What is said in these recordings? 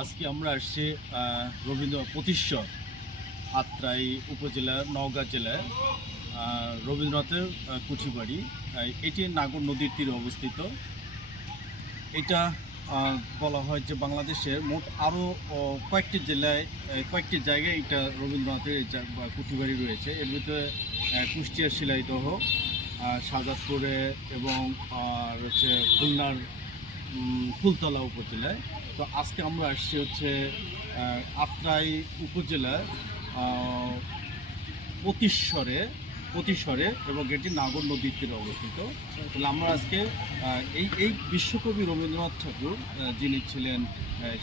আজকে আমরা আসছি রবীন্দ্র প্রতিশ্বর আত্রাই উপজেলার নওগাঁ জেলায় রবীন্দ্রনাথের কুঠিবাড়ি। এটি নাগর নদীর তীরে অবস্থিত। এটা বলা হয় যে বাংলাদেশের মোট আরও কয়েকটি জেলায় কয়েকটি জায়গায় এটা রবীন্দ্রনাথের কুঠিবাড়ি রয়েছে। এর ভিতরে কুষ্টিয়ার শিলাইদহ, শাহজাদপুরে এবং হচ্ছে খুলনার ফুলতলা উপজেলায়। তো আজকে আমরা আসছি হচ্ছে আত্রাই উপজেলার প্রতিশ্বরে এবং এটি নাগর নদীর তীরে অবস্থিত। তাহলে আমরা আজকে এই বিশ্বকবি রবীন্দ্রনাথ ঠাকুর, যিনি ছিলেন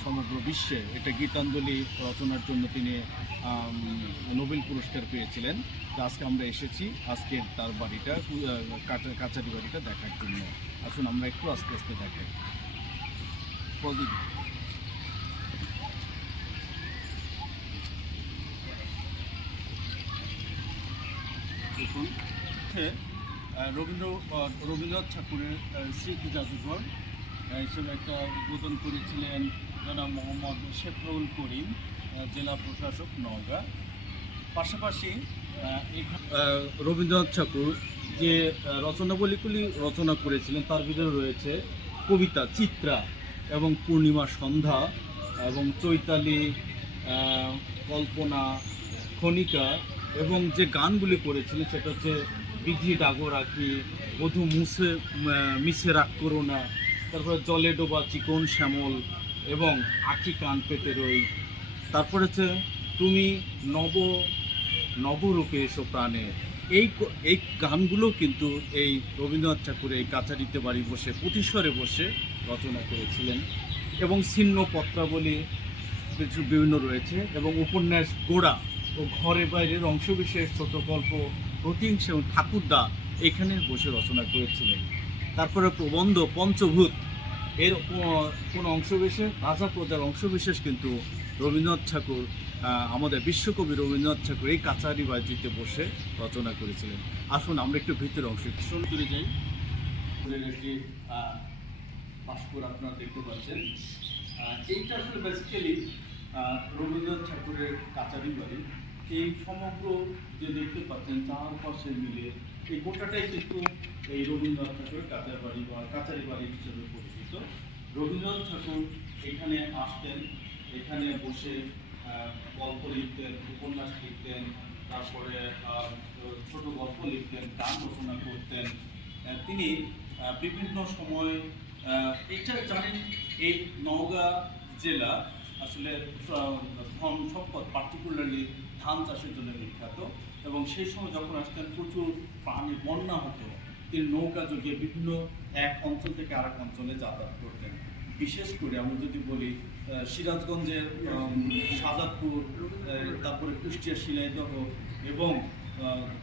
সমগ্র বিশ্বে এটা গীতাঞ্জলি রচনার জন্য তিনি নোবেল পুরস্কার পেয়েছিলেন। তো আজকে আমরা এসেছি আজকে তার বাড়িটা, কাছারি বাড়িটা দেখার জন্য। আসুন আমরা একটু আস্তে আস্তে দেখাই। দেখুন, রবীন্দ্রনাথ ঠাকুরের স্মৃতি জাদুঘর হিসেবে একটা উদ্বোধন করেছিলেন জনাব মোহাম্মদ শেফাউল করিম, জেলা প্রশাসক নওগাঁ। পাশাপাশি রবীন্দ্রনাথ ঠাকুর যে রচনাবলীগুলি রচনা করেছিলেন তার ভিতরে রয়েছে কবিতা চিত্রা এবং পূর্ণিমা সন্ধ্যা এবং চৈতালি, কল্পনা, খনিকা, এবং যে গানগুলি করেছিলেন সেটা হচ্ছে বিধি ডাগো রাখি, বধূ মিছে রাগ করো না, তারপরে জলে ডোবা চিকন শ্যামল এবং আখি কান পেতে রই, তারপরে হচ্ছে তুমি নবরূপে এসো প্রাণে। এই গানগুলো কিন্তু এই রবীন্দ্রনাথ ঠাকুর এই কাছারিতে বাড়ি বসে প্রতিশ্বরে বসে রচনা করেছিলেন। এবং ছিন্ন পত্রাবলী বিভিন্ন রয়েছে এবং উপন্যাস গোড়া ও ঘরে বাইরের অংশবিশেষ, ছোট গল্প, প্রতিংশ এবং ঠাকুরদা এখানে বসে রচনা করেছিলেন। তারপরে প্রবন্ধ পঞ্চভূত এর কোনো অংশবিশেষ, রাজা প্রজার অংশবিশেষ কিন্তু রবীন্দ্রনাথ ঠাকুর, আমাদের বিশ্বকবি রবীন্দ্রনাথ ঠাকুর এই কাছারি বাড়িতে বসে রচনা করেছিলেন। আসুন আমরা একটু ভিতরে অংশ শুরু করে যাই। একটি ভাস্কর আপনারা দেখতে পাচ্ছেন। এইটা আসলে বেসিক্যালি রবীন্দ্রনাথ ঠাকুরের কাছারি বাড়ি। এই সমগ্র যে দেখতে পাচ্ছেন চারপাশে মিলে এই গোটাটাই কিন্তু এই রবীন্দ্রনাথ ঠাকুরের কাছারি বাড়ি হিসেবে পরিচিত। রবীন্দ্রনাথ ঠাকুর এখানে আসতেন, এখানে বসে গল্প লিখতেন, উপন্যাস লিখতেন, তারপরে ছোট গল্প লিখতেন, গান রচনা করতেন। তিনি বিভিন্ন সময় এটা জানেন, এই নওগাঁ জেলা আসলে ধন সম্পদ পার্টিকুলারলি ধান চাষের জন্য বিখ্যাত। এবং সেই সময় যখন আসতেন প্রচুর পানি বন্যা হতো, তিনি নৌকা যোগে বিভিন্ন এক অঞ্চল থেকে আরেক অঞ্চলে যাতায়াত করতেন। বিশেষ করে আমরা যদি বলি সিরাজগঞ্জের শাহজাদপুর, তারপরে কুষ্টিয়ার শিলাইদহ এবং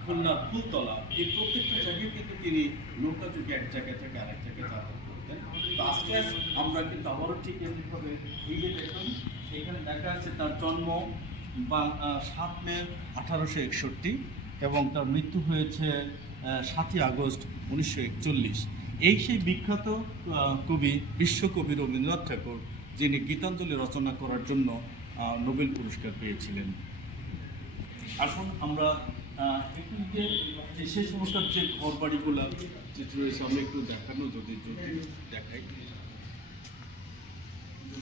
খুলনার ফুলতলা, এই প্রত্যেকটা জায়গায় কিন্তু তিনি নৌকা যোগে এক জায়গা থেকে আরেক জায়গায় যাতায়াত করতেন। তো আজকে আমরা কিন্তু আবারও ঠিক এমনিভাবে এই যে দেখুন এখানে দেখা যাচ্ছে তার জন্ম 7 মে 1861 এবং তার মৃত্যু হয়েছে 7ই আগস্ট 1941। এই সেই বিখ্যাত কবি, বিশ্বকবি রবীন্দ্রনাথ ঠাকুর, যিনি গীতাঞ্জলি রচনা করার জন্য নোবেল পুরস্কার পেয়েছিলেন। আসুন আমরা একটু যে সেই সমস্ত যে ঘর বাড়িগুলো যেটা রয়েছে আমরা একটু দেখানো যদি দেখাই।